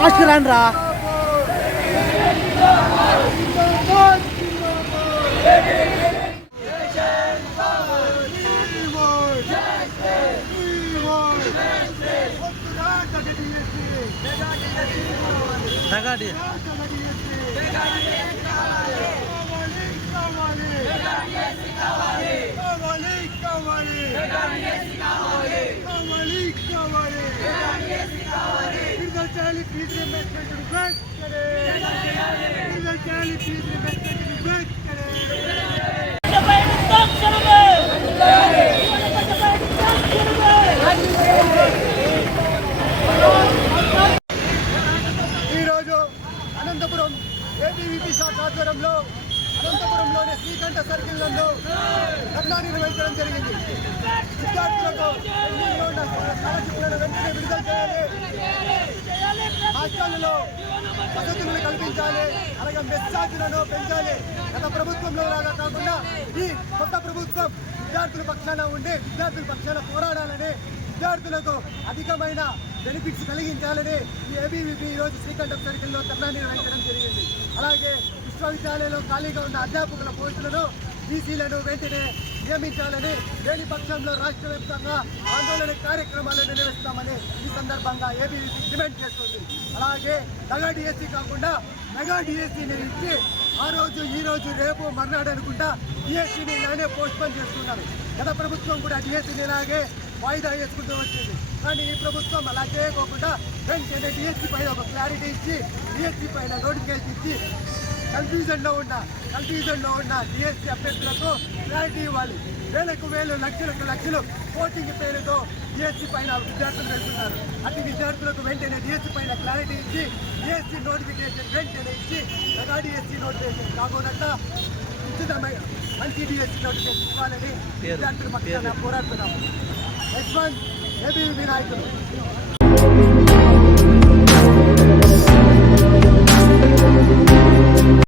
Fast రాను రా. ఈరోజు అనంతపురం ఏబీవీపీ శాఖ ఆధ్వర్యంలో అనంతపురంలోని శ్రీకంఠ సర్కిల్ నందు ధర్నా నిర్వహించడం జరిగింది. విద్యార్థులకు పెండింగ్లో ఉన్న స్కాలర్షిప్లను వెంటనే విడుదల చేయాలి, హాస్టళ్లలో వసతులను కల్పించాలి, అలాగే మెస్ ఛార్జీలను పెంచాలి. గత ప్రభుత్వంలో లాగా కాకుండా ఈ కొత్త ప్రభుత్వం విద్యార్థుల పక్షాన ఉండి విద్యార్థుల పక్షాన పోరాడాలని, విద్యార్థులకు అధికమైన బెనిఫిట్స్ కలిగించాలని ఈ ఏబీవీపీ ఈరోజు శ్రీకంఠం సర్కిల్లో ధర్నా నిర్వహించడం జరిగింది. అలాగే విశ్వవిద్యాలయంలో ఖాళీగా ఉన్న అధ్యాపకుల పోస్టులను బీసీలను వెంటనే నియమించాలని, లేని పక్షంలో రాష్ట్ర వ్యాప్తంగా ఆందోళన కార్యక్రమాలను నిర్వహిస్తామని ఈ సందర్భంగా ఏబీవీపీ డిమాండ్ చేస్తుంది. అలాగే మెగా డిఎస్సీ కాకుండా మెగా డిఎస్సీని ఇచ్చి ఆ రోజు ఈ రోజు రేపు మర్నాడు అనుకుంటా డిఎస్సీని ఇలానే పోస్ట్పోన్ చేస్తున్నారు. గత ప్రభుత్వం కూడా డిఎస్సీని ఇలాగే వాయిదా వేసుకుంటూ వచ్చింది. కానీ ఈ ప్రభుత్వం అలా చేయకోకుండా వెంటనే డిఎస్సీ పైన ఒక క్లారిటీ ఇచ్చి డిఎస్సీ పైన నోటిఫికేషన్ ఇచ్చి కన్ఫ్యూజన్లో ఉన్న డిఎస్సీ అభ్యర్థులకు క్లారిటీ ఇవ్వాలి. వేలకు వేలు లక్షలకు లక్షలు కోచింగ్ పేరుతో డిఎస్సీ పైన విద్యార్థులు పెడుతున్నారు. అటు విద్యార్థులకు వెంటనే డిఎస్సీ పైన క్లారిటీ ఇచ్చి డిఎస్సీ నోటిఫికేషన్ వెంటనే ఇచ్చి మెగా డిఎస్సీ నోటిఫికేషన్ కాకుండా ఉచితమైన మంచి డిఎస్సీ నోటిఫికేషన్ ఇవ్వాలని విద్యార్థుల పక్షాన పోరాడుతున్నాము. నెక్స్ట్ మంత్ ఏబీవీపీ నాయకులు.